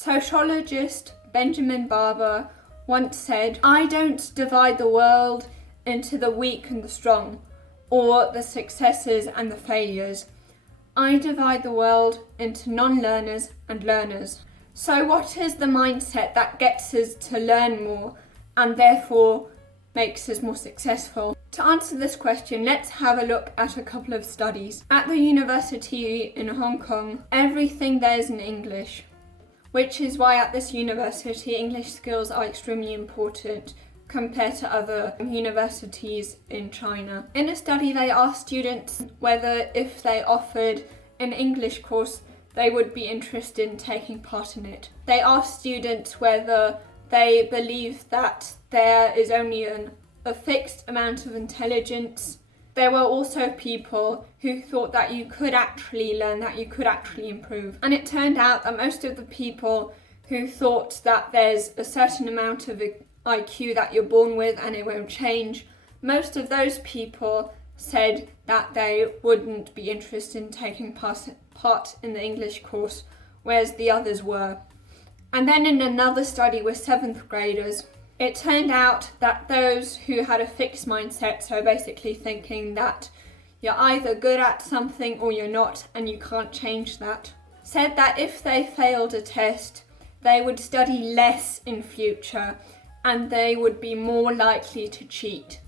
Sociologist Benjamin Barber once said, "I don't divide the world into the weak and the strong, or the successes and the failures. I divide the world into non-learners and learners." So what is the mindset that gets us to learn more and therefore makes us more successful? To answer this question, let's have a look at a couple of studies. At the university in Hong Kong, everything there is in English, which is why at this university English skills are extremely important compared to other universities in China. In a study, they asked students whether if they offered an English course, they would be interested in taking part in it. They asked students whether they believe that there is only a fixed amount of intelligence. There were also people who thought that you could actually learn, that you could actually improve. And it turned out that most of the people who thought that there's a certain amount of IQ that you're born with and it won't change, most of those people said that they wouldn't be interested in taking part in the English course, whereas the others were. And then in another study with 7th graders, it turned out that those who had a fixed mindset, so basically thinking that you're either good at something or you're not and you can't change that, said that if they failed a test, they would study less in future and they would be more likely to cheat.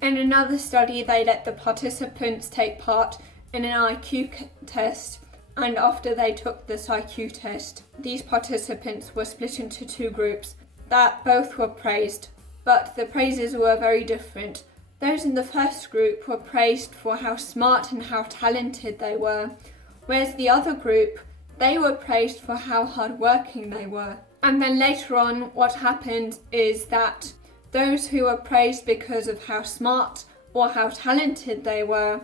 In another study, they let the participants take part in an IQ test, and after they took this IQ test, these participants were split into two groups that both were praised, but the praises were very different. Those in the first group were praised for how smart and how talented they were, whereas the other group, they were praised for how hardworking they were. And then later on, what happened is that those who were praised because of how smart or how talented they were,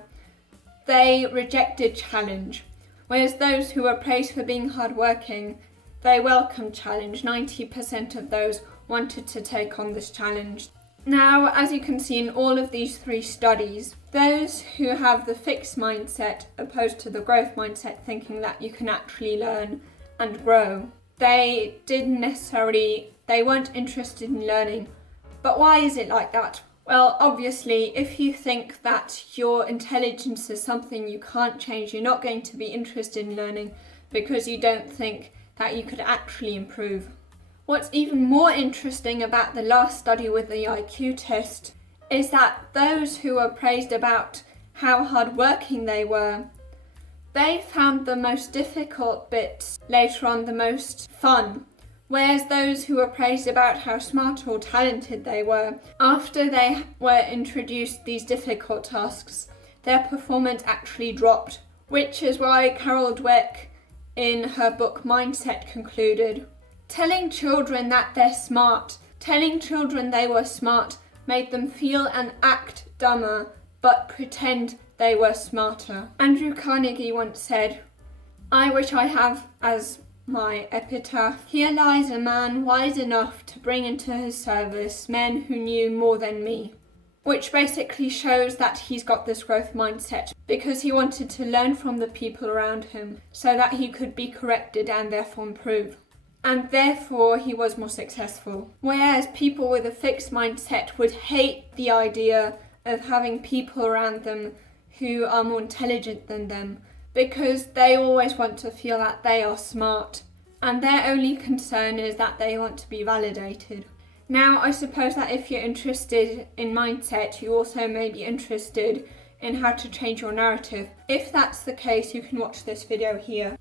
they rejected challenge, whereas those who were praised for being hardworking, they welcomed challenge. 90% of those wanted to take on this challenge. Now, as you can see in all of these three studies, those who have the fixed mindset opposed to the growth mindset, thinking that you can actually learn and grow, they weren't interested in learning. But why is it like that? Well, obviously, if you think that your intelligence is something you can't change, you're not going to be interested in learning because you don't think that you could actually improve. What's even more interesting about the last study with the IQ test is that those who were praised about how hardworking they were, they found the most difficult bits later on the most fun. Whereas those who were praised about how smart or talented they were, after they were introduced these difficult tasks, their performance actually dropped. Which is why Carol Dweck, in her book Mindset, concluded, telling children that they're smart, telling children they were smart, made them feel and act dumber, but pretend they were smarter. Andrew Carnegie once said, "I wish I have as my epitaph, here lies a man wise enough to bring into his service men who knew more than me," which basically shows that he's got this growth mindset because he wanted to learn from the people around him so that he could be corrected and therefore improve. And therefore he was more successful. Whereas people with a fixed mindset would hate the idea of having people around them who are more intelligent than them, because they always want to feel that they are smart and their only concern is that they want to be validated. Now, I suppose that if you're interested in mindset, you also may be interested in how to change your narrative. If that's the case, you can watch this video here.